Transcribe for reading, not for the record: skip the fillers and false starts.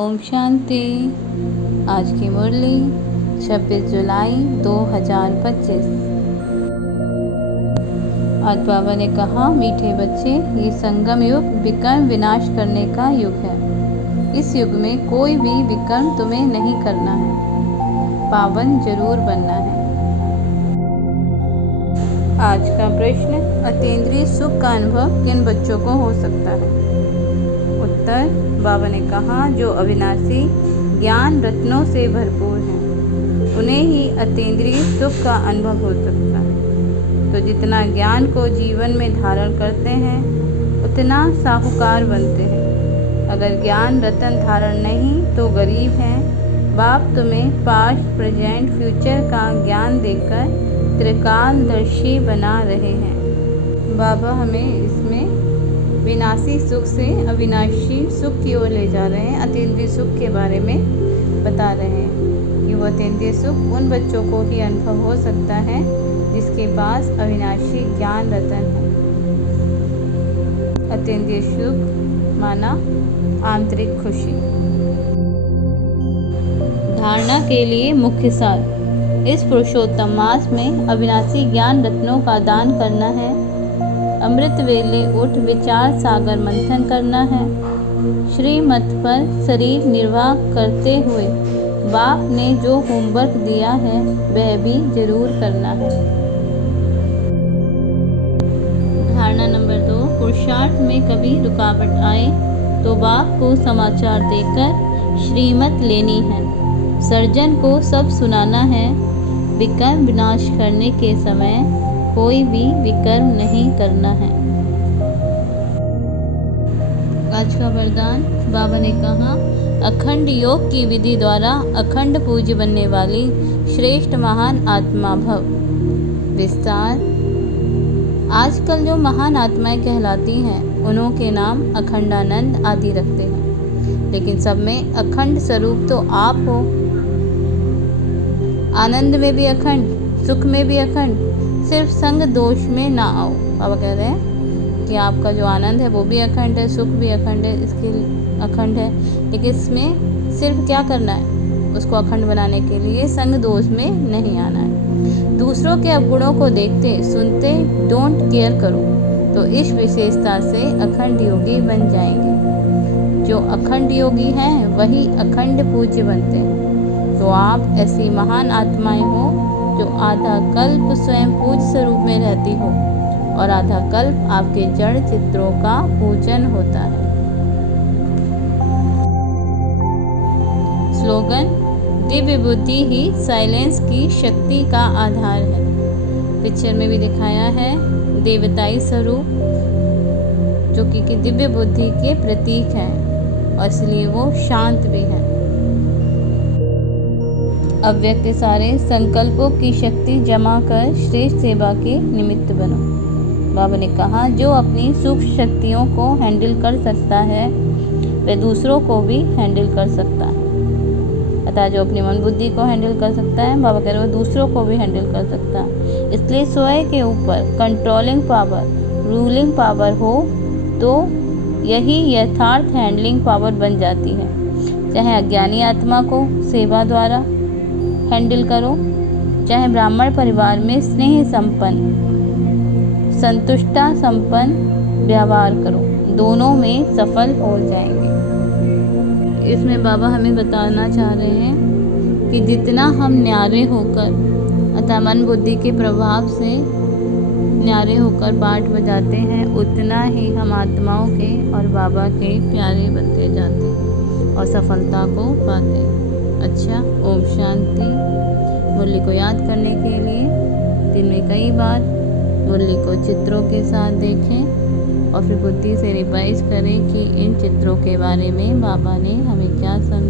ओम शांति। आज की मुरली 26 जुलाई 2025। आज बाबा ने कहा, मीठे बच्चे, ये संगम युग विकर्म विनाश करने का युग है। इस युग में कोई भी विकर्म तुम्हें नहीं करना है, पावन जरूर बनना है। आज का प्रश्न, अतीन्द्रिय सुख का अनुभव किन बच्चों को हो सकता है? उत्तर, बाबा ने कहा, जो अविनाशी ज्ञान रत्नों से भरपूर हैं, उन्हें ही अतीन्द्रिय सुख का अनुभव हो सकता है। तो जितना ज्ञान को जीवन में धारण करते हैं, उतना साहूकार बनते हैं। अगर ज्ञान रतन धारण नहीं तो गरीब हैं। बाप तुम्हें पास्ट, प्रेजेंट, फ्यूचर का ज्ञान देकर त्रिकालदर्शी बना रहे हैं। बाबा हमें इसमें विनाशी सुख से अविनाशी सुख की ओर ले जा रहे हैं। अतीन्द्रिय सुख के बारे में बता रहे हैं कि वो अतीन्द्रिय सुख उन बच्चों को ही अनुभव हो सकता है जिसके पास अविनाशी ज्ञान रतन है। अतीन्द्रिय सुख माना आंतरिक खुशी। धारणा के लिए मुख्य सार, इस पुरुषोत्तम मास में अविनाशी ज्ञान रत्नों का दान करना है। अमृत वेले उठ विचार सागर मंथन करना है। श्रीमत पर शरीर निर्वाह करते हुए बाप ने जो होमवर्क दिया है वह भी जरूर करना है। धारणा नंबर 2, पुरुषार्थ में कभी रुकावट आए तो बाप को समाचार देकर श्रीमत लेनी है। सर्जन को सब सुनाना है। विकर्म विनाश करने के समय कोई भी विकर्म नहीं करना है। आज का वरदान, बाबा ने कहा, अखंड योग की विधि द्वारा अखंड पूज्य बनने वाली श्रेष्ठ महान आत्मा भव। विस्तार, आजकल जो महान आत्माएं कहलाती हैं उन्हों के नाम अखंडानंद आदि रखते हैं, लेकिन सब में अखंड स्वरूप तो आप हो। आनंद में भी अखंड, सुख में भी अखंड, सिर्फ संग दोष में ना आओ। बाबा कह रहे हैं कि आपका जो आनंद है वो भी अखंड है, सुख भी अखंड है, इसके अखंड है, लेकिन इसमें सिर्फ क्या करना है, उसको अखंड बनाने के लिए संग दोष में नहीं आना है। दूसरों के अवगुणों को देखते सुनते डोंट केयर करो तो इस विशेषता से अखंड योगी बन जाएंगे। जो अखंड योगी हैं वही अखंड पूज्य बनते हैं। तो आप ऐसी महान आत्माएं हो जो आधा कल्प स्वयं पूज्य स्वरूप में रहती हो और आधा कल्प आपके जड़ चित्रों का पूजन होता है। स्लोगन, दिव्य बुद्धि ही साइलेंस की शक्ति का आधार है। पिक्चर में भी दिखाया है देवताई स्वरूप जो कि दिव्य बुद्धि के प्रतीक हैं और इसलिए वो शांत भी हैं। अव्यक्त सारे संकल्पों की शक्ति जमा कर श्रेष्ठ सेवा के निमित्त बनो। बाबा ने कहा, जो अपनी सूक्ष्म शक्तियों को हैंडल कर सकता है वह दूसरों को भी हैंडल कर सकता है। अतः जो अपनी मन बुद्धि को हैंडल कर सकता है, बाबा कह रहे हैं, वो दूसरों को भी हैंडल कर सकता है। इसलिए स्वयं के ऊपर कंट्रोलिंग पावर, रूलिंग पावर हो तो यही यथार्थ हैंडलिंग पावर बन जाती है। चाहे अज्ञानी आत्मा को सेवा द्वारा हैंडल करो, चाहे ब्राह्मण परिवार में स्नेह संपन्न, संतुष्टता संपन्न व्यवहार करो, दोनों में सफल हो जाएंगे। इसमें बाबा हमें बताना चाह रहे हैं कि जितना हम न्यारे होकर अतः मन बुद्धि के प्रभाव से न्यारे होकर पाठ बजाते हैं, उतना ही हम आत्माओं के और बाबा के प्यारे बनते जाते हैं और सफलता को पाते हैं। अच्छा, ओम शांति। मुरली को याद करने के लिए दिन में कई बार मुरली को चित्रों के साथ देखें और फिर बुद्धि से रिवाइज करें कि इन चित्रों के बारे में बाबा ने हमें क्या समझाया।